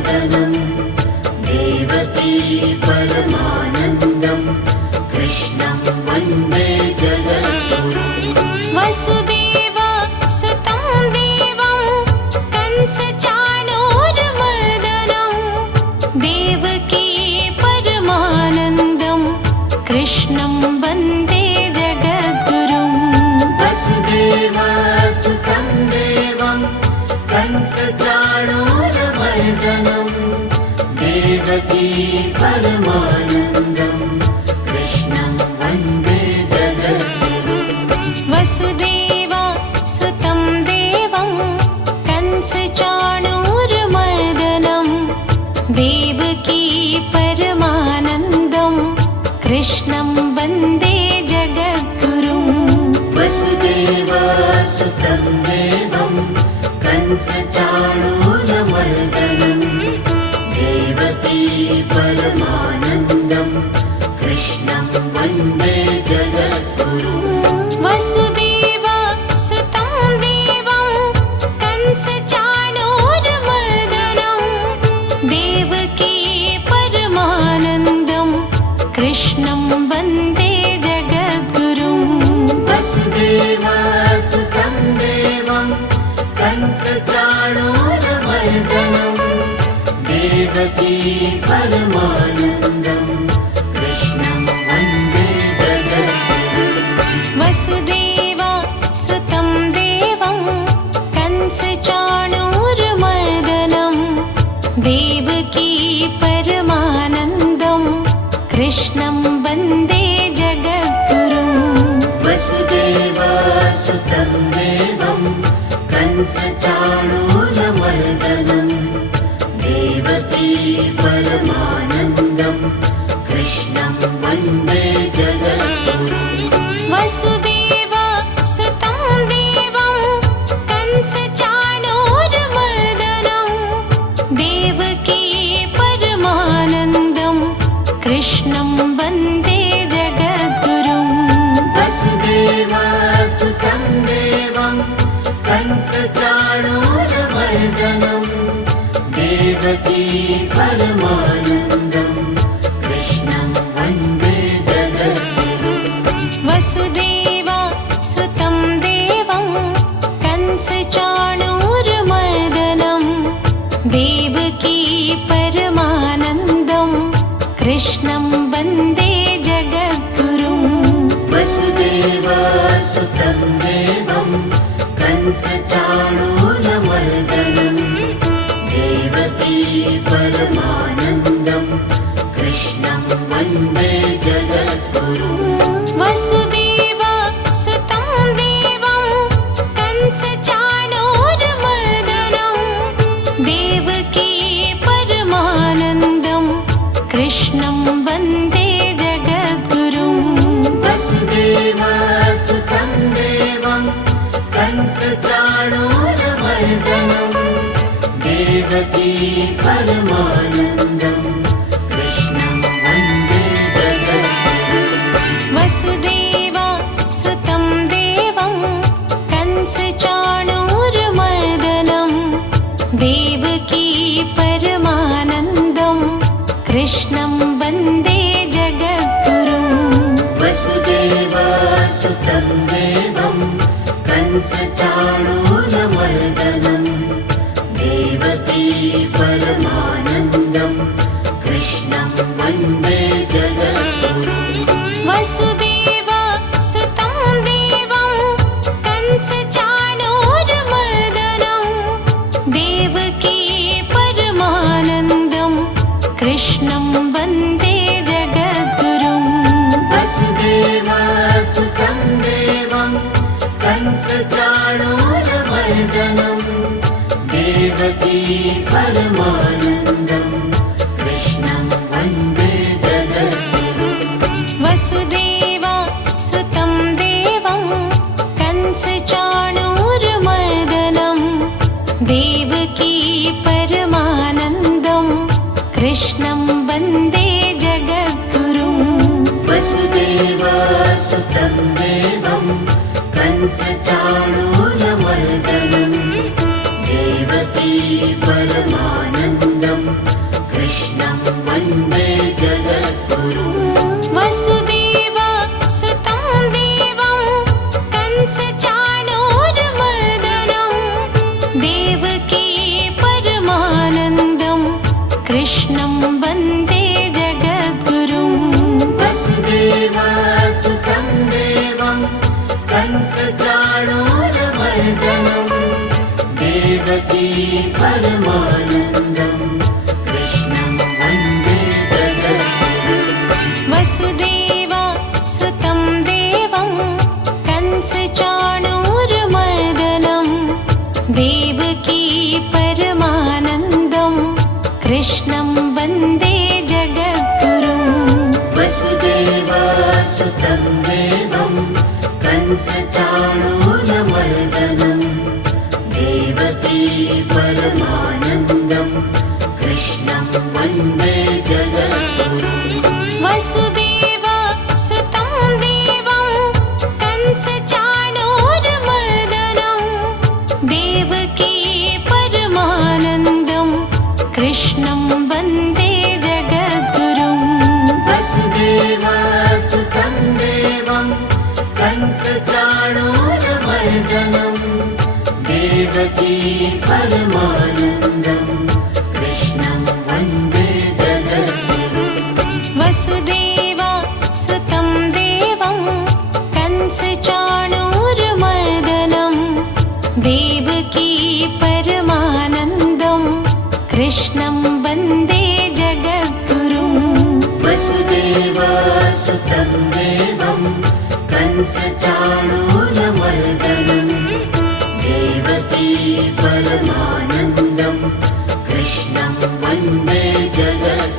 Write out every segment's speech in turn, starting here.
चाणूरमर्दनं देवकी परमानन्दं कृष्णं वन्दे जगद्गुरुं। वसुदेवसुतं देवं कंसचाणूरमर्दनं देवकी परमानन्दं कृष्णं वन्दे जगद्गुरुं। वसुदेवसुतं देवं कंसचाणूरमर्दनं देवकी परमानन्दं कृष्णं वन्दे जगद्गुरुं। वसुदेवसुतं देवं कंसचाणूरमर्दनं देवकी परमानन्दं कृष्णं वन्दे जगद्गुरुं। वसुदेवसुतं देवं कंसचाणूरमर्दनं देवकी परमानन्दं कृष्णं वन्दे जगद्गुरुं। वसुदेवसुतं देवं कंसचाणूरमर्दनं देवकी परमानन्दं कृष्णं वन्दे जगद्गुरुं। वसुदेवसुतं देवं कंसचाणूरमर्दनं देवकी परमानन्दं कृष्णं वन्दे जगद्गुरुं। वसुदेवसुतं देवं कंसचाणूरमर्दनं देवकी परमानन्दं कृष्णं वन्दे जगद्गुरुं। वसुदेवसुतं देवं कंसचाणूरमर्दनं देवकी परमानन्दं कृष्णं वन्दे जगद्गुरुं। वसुदेवसुतं देवं कंसचाणूरमर्दनं देवकी परमानन्दं कृष्णं वन्दे जगद्गुरुं। वसुदेवसुतं देवं कंसचाणूरमर्दनं देवकी परमानन्दं कृष्णं वन्दे जगद्गुरुं। वसुदेवसुतं देवं कंसचाणूरमर्दनं देवकी परमानन्दं कृष्णं वन्दे जगद्गुरुं। वसुदेवसुतं देवं कंसचाणूरमर्दनं देवकी परमानन्दं कृष्णं वन्दे जगद्गुरुं। वसुदेवसुतं देवं कंसचाणूरमर्दनं देवकी परमानन्दं कृष्णं वन्दे जगद्गुरुं। वसुदेवसुतं देवं कंसचाणूरमर्दनं देवकी परमानन्दं कृष्णं वन्दे जगद्गुरुं। वसुदेवसुतं देवं कंसचाणूरमर्दनं देवकी परमानन्दं कृष्णं वन्दे जगद्गुरुं। वसुदेवसुतं देवं कंसचाणूरमर्दनं देवकी परमानन्दं कृष्णं वन्दे जगद्गुरुं। वसुदेवसुतं देवं कंसचाणूरमर्दनं देवकी परमानन्दं कृष्णं वन्दे जगद्गुरुं। वसुदेवसुतं देवं कंसचाणूरमर्दनं देवकी परमानन्दं कृष्णं वन्दे जगद्गुरुं। वसुदेवसुतं देवं कंसचाणूरमर्दनं देवकी परमानन्दं कृष्णं वन्दे जगद्गुरुं। वसुदेवसुतं देवं कंसचाणूरमर्दनं देवकी परमानन्दं कृष्णं वन्दे जगद्गुरुम् वसुदेवसुतं देवं कंसचाणूरमर्दनं देवकी परमानन्दं कृष्णं वन्दे जगद्गुरुम् वसुदेवसुतं देवं कंसचाणूरमर्दनं देवकी परमानन्दं कृष्णं वन्दे जगद्गुरुम् वसुदेवसुतं देवं कंसचाणूरमर्दनं देवकी परमानन्दं कृष्णं वन्दे जगद्गुरुम् वसुदेवसुतं देवं कंसचाणूरमर्दनं देवकी परमानन्दं कृष्णं वन्दे जगद्गुरुम् वसुदेवसुतं देवं कंसचाणूरमर्दनं देवकी परमानन्दं कृष्णं वन्दे जगद्गुरुम् वसुदेवसुतं देवं कंसचाणूरमर्दनं देवकी परमानन्दं कृष्णं वन्दे जगद्गुरुम् वसुदेवसुतं देवं कंसचाणूरमर्दनं देवकी परमानन्दं कृष्णं वन्दे जगद्गुरुम् वसुदेवसुतं देवं कंसचाणूरमर्दनं देवकी परमानन्दं कृष्णं वन्दे जगद्गुरुम्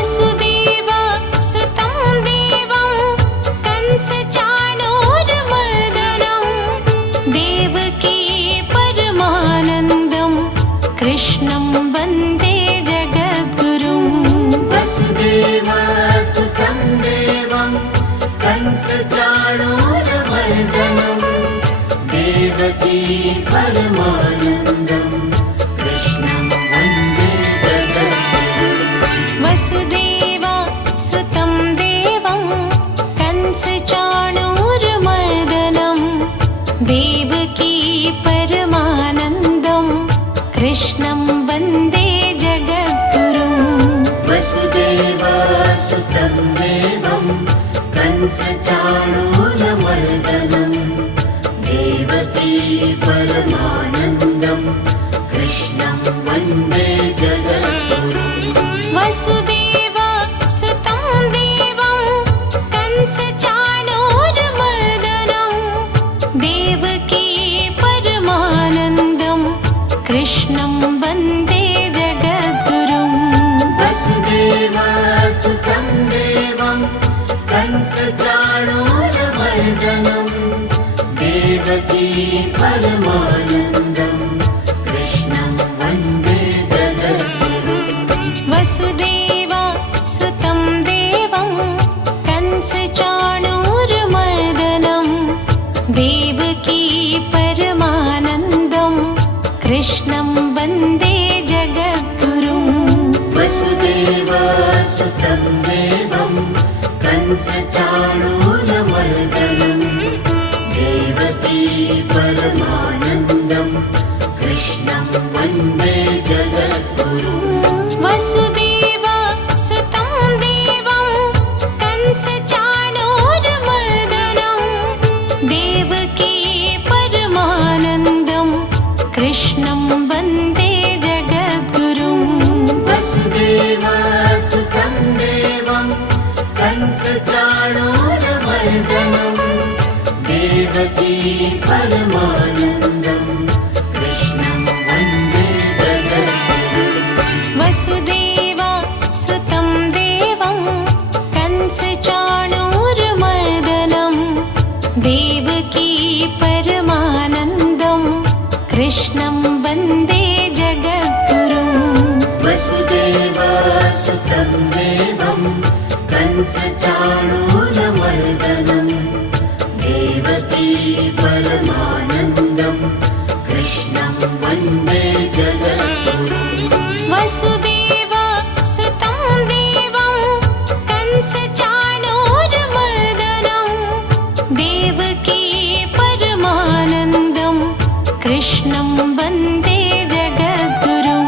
वसुदेवसुतं देवं कंसचाणूरमर्दनं देवकी परमानन्दं कृष्णं वन्दे जगद्गुरुम् वसुदेवसुतं देवं कंसचाणूरमर्दनं देवकी परमानन्दं कृष्णं वन्दे जगद्गुरुम् वसुदेवसुतं देवं कंसचाणूरमर्दनं देवकी परमानन्दं कृष्णं वन्दे जगद्गुरुम् वसुदेवसुतं देवं कंसचाणूरमर्दनं देवकी परमानन्दं कृष्णं वन्दे जगद्गुरुम् वसुदेवसुतं देवं कंसचाणूरमर्दनं देवकी परमानन्दं कृष्णं वन्दे जगद्गुरुम् वसुदेवसुतं देवं कंसचाणूरमर्दनं देवकी परमानन्दं कृष्णं वन्दे जगद्गुरुम् वसुदेवसुतं देवं कंसचाणूरमर्दनं देवकी परमानन्दं कृष्णं वन्दे जगद्गुरुम् वसुदेवसुतं देवं कंसचाणूरमर्दनं देवकी परमानन्दं कृष्णं वन्दे जगद्गुरुम् वसुदेवसुतं देवं कंसचाणूरमर्दनं देवकी परमानन्दं कृष्णं वन्दे जगद्गुरुम् वसुदेवसुतं देवं कंसचाणूरमर्दनं देवकी परमानन्दं कृष्णं वन्दे जगद्गुरुम् वसुदेवसुतं देवं कंसचाणूरमर्दनं देवकी परमानन्दं कृष्णं वन्दे जगद्गुरुम् वसुदेवसुतं देवं कंसचाणूरमर्दनं देवकी परमानन्दं कृष्णं वन्दे जगद्गुरुम् वसुदेव सुतं देवं कंसचाणूरमर्दनं देवकी परमानन्दं कृष्णं वन्दे जगद्गुरुं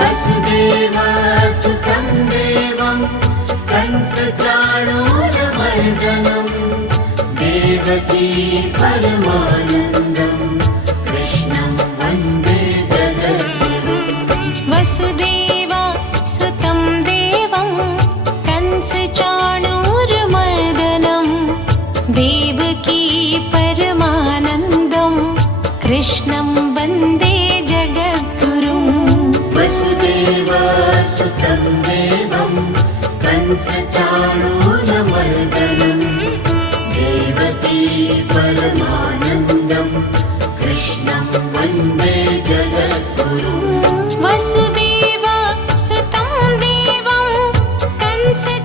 वसुदेवसुतं देवं कंसचाणूरमर्दनं देवकी परमानन्दं कृष्णं वन्दे जगद्गुरुं वसुदेव सुतं देवं कंसचाणूरमर्दनं देवकी परमानन्दं कृष्णं वन्दे जगद्गुरुं वसुदेवसुतं देवं कंसचाणूरमर्दनं देवकी परमानन्दं कृष्णं वन्दे जगद्गुरुं वसुदेव सुतं देवं कंसचाणूरमर्दनं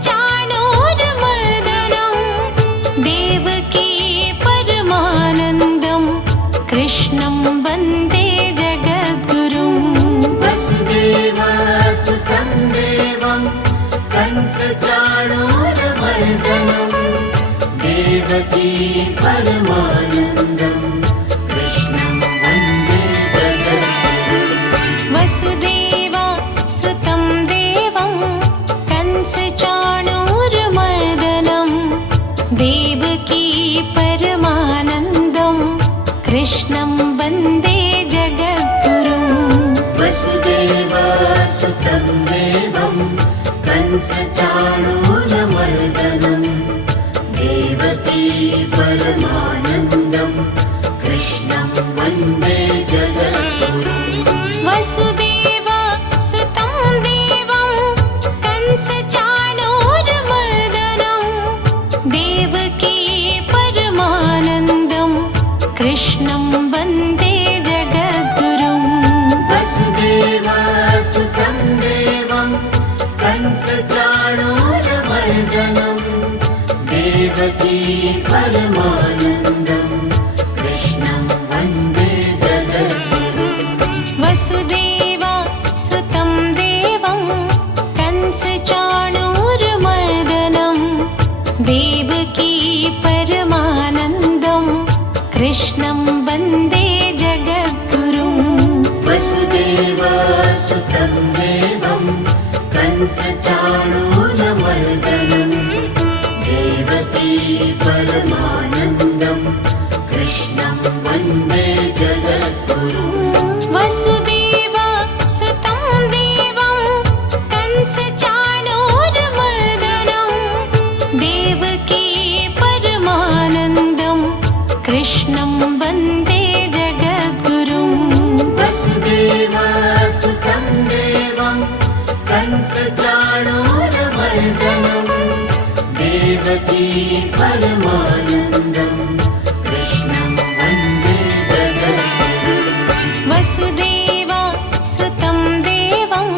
देवकी परमानन्दं कृष्णं वन्दे जगद्गुरुं वसुदेवसुतं देवं कंसचाणूरमर्दनं देवकी परमानन्दं कृष्णं वन्दे जगद्गुरुं वसुदेव सुतं देवं कंसचाणूरमर्दनं देवकी परमानन्दं कृष्णं वन्दे जगद्गुरुं वसुदेवसुतं देवं कंसचाणूरमर्दनं देवकी परमानन्दं कृष्णं वन्दे जगद्गुरुं वसुदेव सुतं देवं कंसचाणूरमर्दनं देवकी परमानन्दं कृष्णं वन्दे जगद्गुरुं वसुदेवसुतं देवं कंसचाणूरमर्दनं देवकी परमानन्दं कृष्णं वन्दे जगद्गुरुं वसुदेव सुतं देवं कंसचाणूरमर्दनं देवकी परमानन्दं कृष्णं वन्दे जगद्गुरुं वसुदेवसुतं देवं कंसचाणूरमर्दनं देवकी परमानन्दं कृष्णं वन्दे जगद्गुरुं वसुदेव सुतं देवं कंसचाणूरमर्दनं देवकी परमानन्दं कृष्णं वन्दे जगद्गुरुं वसुदेवसुतं देवं कंसचाणूरमर्दनं देवकी परमानन्दं कृष्णं वन्दे जगद्गुरुं वसुदेव सुतं देवं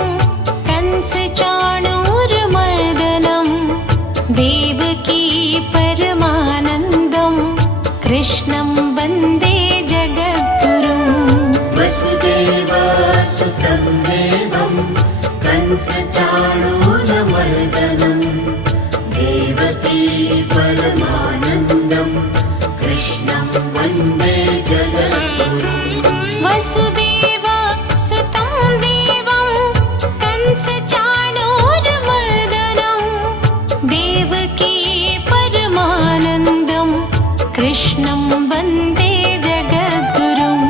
कंसचाणूरमर्दनं देवकी परमानन्दं कृष्णं वन्दे जगद्गुरुं वसुदेवसुतं देवं कंसचाणूरमर्दनं देवकी परमानन्दं कृष्णं वन्दे जगद्गुरुं वसुदेव सुतं देवं कंसचाणूरमर्दनं देवकी परमानन्दं कृष्णं वन्दे जगद्गुरुं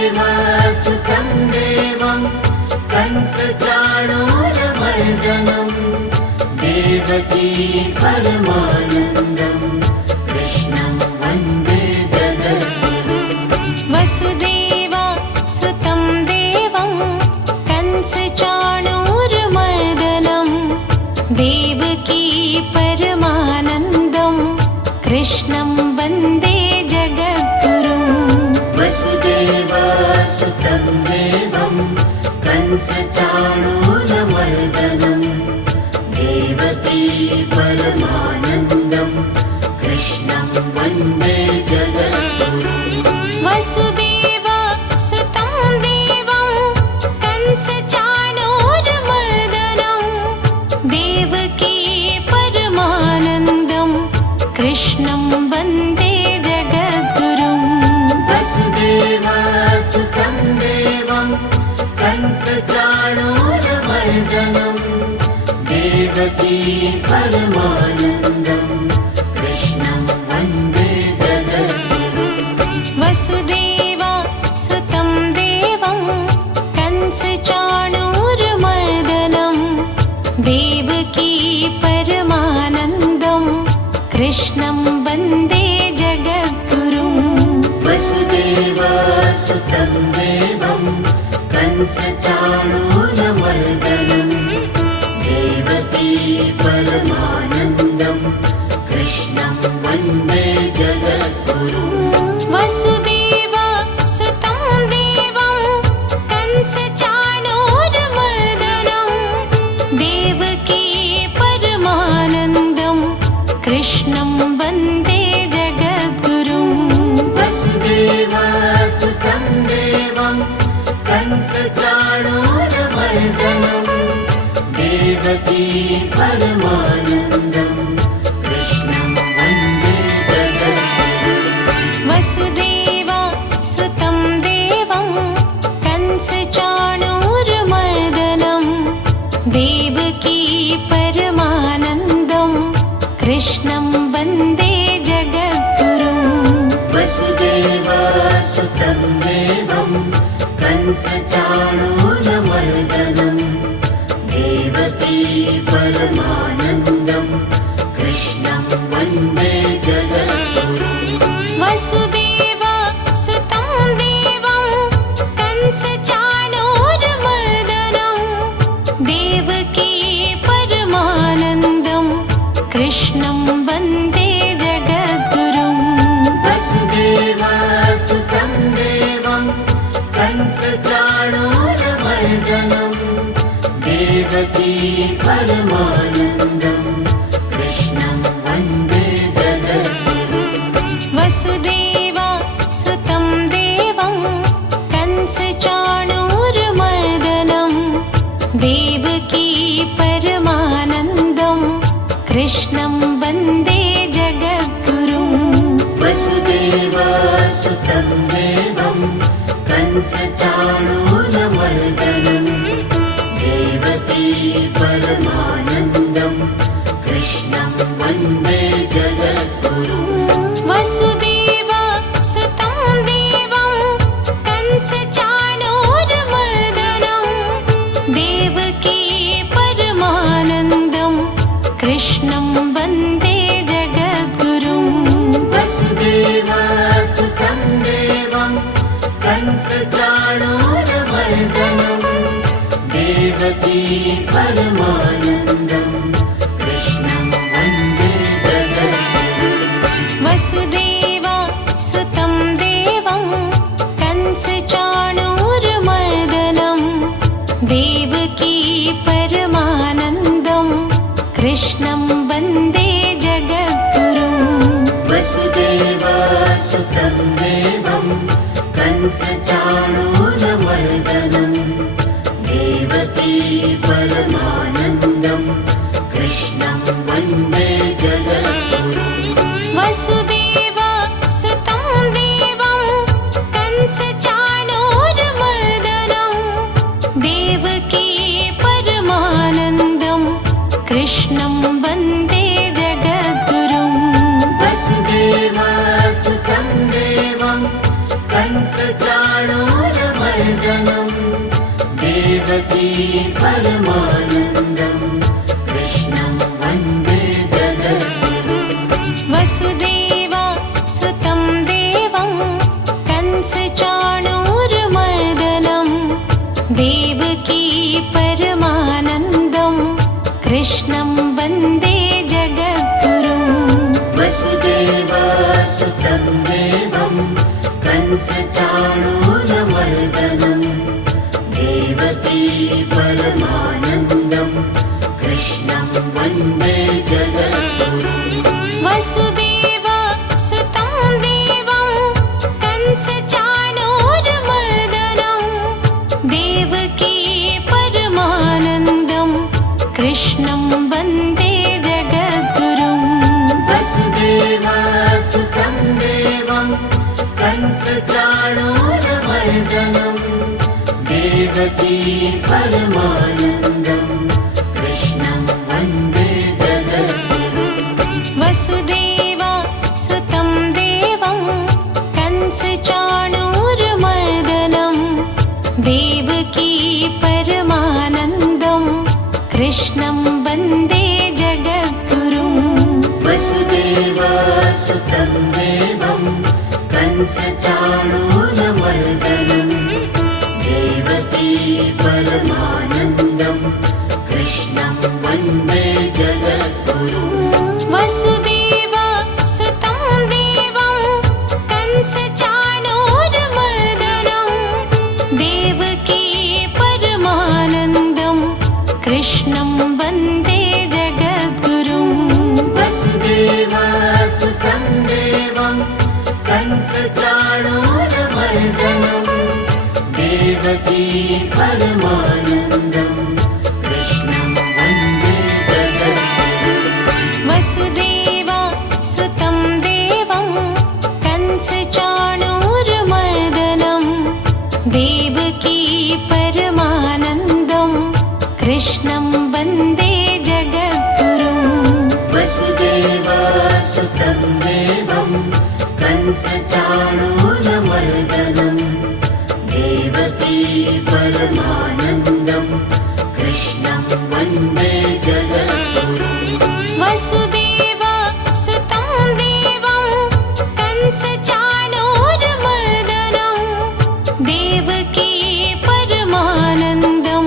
वसुदेवसुतं देवं कंसचाणूरमर्दनं देवकी परमानन्दं कृष्णं वन्दे जगद्गुरुं वसुदेव सुतं देवं कंसचाणूरमर्दनं देवकी परमानन्दं कृष्णं वन्दे जगद्गुरुं वसुदेवसुतं देवं कंसचाणूरमर्दनं देवकी परमानन्दं कृष्णं वन्दे जगद्गुरुं वसुदेव सुतं देवं कंसचाणूरमर्दनं कंसचाणूरमर्दनम् देवकी परमानन्दम् कृष्णं वन्दे जगद्गुरुम् वसुदेवा सुतं देवं कंसचाणूरमर्दनम् देवकी परमानन्दं कृष्णं वन्दे जगद्गुरुम् वसुदेवसुतं देवं कंसचाणूरमर्दनम् देवकी परमानन्दं कृष्णं वन्दे जगद्गुरुम् वसुदेवा सुतं देवं कंसचाणूरमर्दनम् देवकी परमानन्दं कृष्णं वन्दे जगद्गुरुम् वसुदेवसुतं देवं कंसचाणूरमर्दनम् देवकी परमानन्दं कृष्णं वन्दे जगद्गुरुम् वसुदेवा सुतं देवं कंसचाणूरमर्दनम् देवकी परमानन्दं कृष्णं वन्दे जगद्गुरुम् वसुदेवसुतं देवं कंसचाणूरमर्दनम् देवकी परमानन्दं कृष्णं वन्दे जगद्गुरुम् वसुदेवा सुतं देवं कंसचाणूरमर्दनम् देवकी परमानन्दं कृष्णं वन्दे जगद्गुरुम् वसुदेवसुतं देवं कंसचाणूरमर्दनम् देवकी परमानन्दं कृष्णं वन्दे जगद्गुरुम् वसुदेवा सुतं देवं कंसचाणूरमर्दनम् देवकी परमानन्दं कृष्णं वन्दे जगद्गुरुम् वसुदेवसुतं देवं कंसचाणूरमर्दनम् देवकी परमानन्दं कृष्णं वन्दे जगद्गुरुम् वसुदेवा सुतं देवं कंसचाणूरमर्दनम् देवकी परमानन्दं कृष्णं वन्दे जगद्गुरुम् वसुदेवसुतं देवं कंसचाणूरमर्दनम् देवकी परमानन्दं कृष्णं वन्दे जगद्गुरुम् वसुदेवा सुतं देवं कंसचाणूरमर्दनम् देवकी परमानन्दं कृष्णं वन्दे जगद्गुरुम् वसुदेवसुतं देवं कंसचाणूरमर्दनम् देवकी परमानन्दं कृष्णं वन्दे जगद्गुरुम् वसुदेवा सुतं देवं कंसचाणूरमर्दनम् देवकी परमानन्दं कृष्णं वन्दे जगद्गुरुम् वसुदेवसुतं देवं कंसचाणूरमर्दनम् देवकी परमानन्दं कृष्णं वन्दे जगद्गुरुम् वसुदेवा सुतं देवं कंसचाणूरमर्दनम् देवकी परमानन्दं कृष्णं वन्दे जगद्गुरुम् वसुदेवसुतं देवं कंसचाणूरमर्दनम् देवकी परमानन्दं कृष्णं वन्दे जगद्गुरुम् वसुदेवा सुतं देवं कंसचाणूरमर्दनम् देवकी परमानन्दं कृष्णं वन्दे जगद्गुरुम् वसुदेवसुतं देवं कंसचाणूरमर्दनम् देवकी कृष्णं वन्दे जगद्गुरुं वसुदेवसुतं देवं कंसचाणूरमर्दनं देवकी परमानन्दं कृष्णं वन्दे जगद्गुरुं वसुदेवसुतं देवं कंसचाणूरमर्दनं देवकी परमानन्दं कृष्णं वन्दे जगद्गुरुं वसुदेवसुतं देवं कंसचाणूरमर्दनं देवकी परमानन्दं कृष्णं वन्दे जगद्गुरुं वसुदेवसुतं देवं कंसचाणूरमर्दनं देवकी परमानन्दं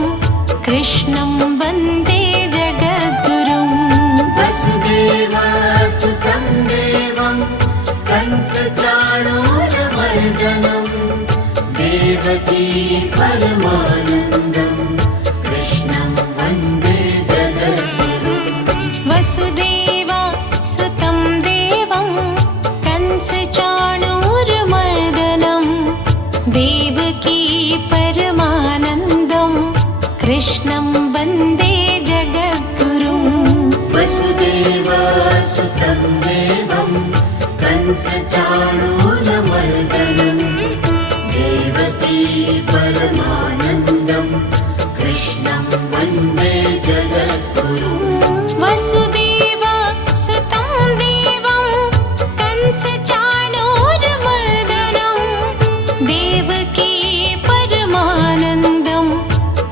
कृष्णं वन्दे जगद्गुरुं वसुदेवसुतं देवं कंसचाणूरमर्दनं देवकी परमानन्दं कृष्णं वन्दे जगद्गुरुं वसुदेवसुतं देवं कंसचाणूरमर्दनं देवकी परमानन्दं कृष्णं वन्दे जगद्गुरुं वसुदेवसुतं देवं कंसचाणूरमर्दनं देवकी परमानन्दं कृष्णं वन्दे जगद्गुरुं वसुदेवसुतं देवं कंसचाणूरमर्दनं देवकी परमानन्दं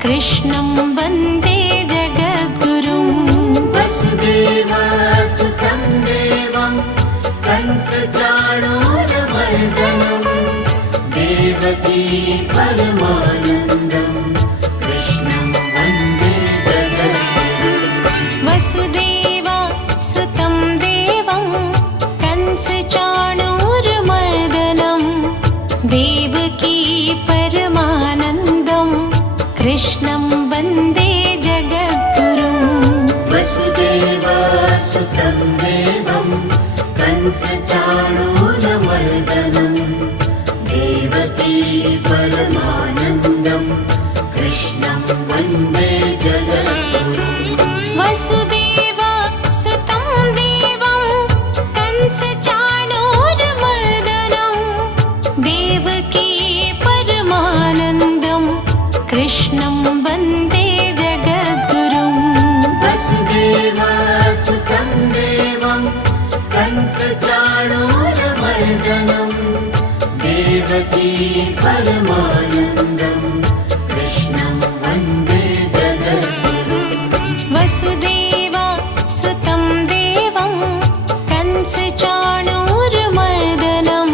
कृष्णं वन्दे जगद्गुरुं वसुदेवसुतं देवं कंसचाणूरमर्दनं देवकी परमानन्दं कृष्णं वन्दे जगद्गुरुं वसुदेवसुतं देवं कंसचाणूरमर्दनं देवकी परमानन्दं कृष्णं वन्दे जगद्गुरुं वसुदेवसुतं देवं कंसचाणूरमर्दनं देवकी परमानन्दं कृष्णं वन्दे जगद्गुरुं वसुदेवसुतं देवं कंसचाणूरमर्दनं देवकी परमानन्दं कृष्णं वन्दे जगद्गुरुं वसुदेवसुतं देवं कंसचाणूरमर्दनं देवकी परमानन्दं कृष्णं वन्दे जगद्गुरुं वसुदेवसुतं देवं कंसचाणूरमर्दनं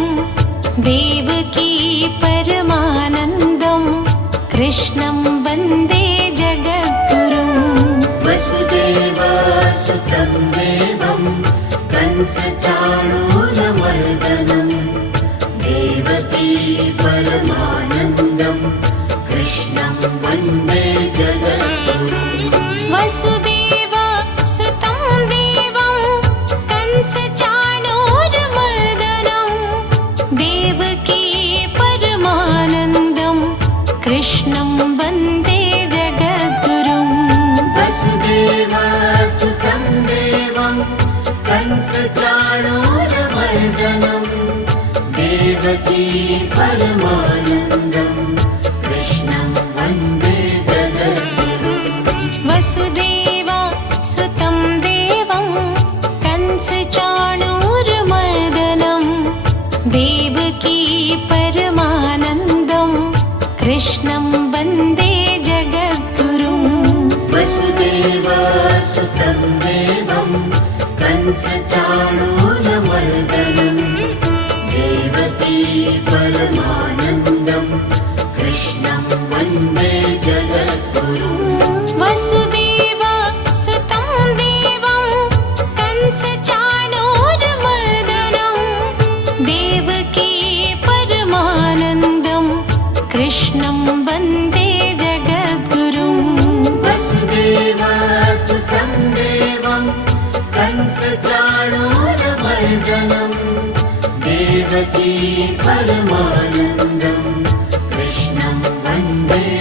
देवकी परमानन्दं कृष्णं वन्दे जगद्गुरुं वसुदेवसुतं देवं कंसचाणूरमर्दनं देवकी परमानन्दं कृष्णं वन्दे जगद्गुरुं वसुदेवसुतं देवं कंसचाणूरमर्दनं देवकी परमानन्दं कृष्णं वन्दे जगद्गुरुं वसुदेवसुतं देवं कंसचाणूरमर्दनं देवकी परमानन्दं कृष्णं वन्दे जगद्गुरुं वसुदेवसुतं देवं कंसचाणूरमर्दनं देवकी परमानन्दं कृष्णं वन्दे जगद्गुरुं वसुदेवसुतं देवं कंसचाणूरमर्दनं देवकी परमानन्दं कृष्णं वन्दे जगद्गुरुं वसुदेवसुतं देवं कंसचाणूरमर्दनं देवकी परमानन्दं कृष्णं वन्दे जगद्गुरुं वसुदेव परमानन्दं कृष्णं वन्दे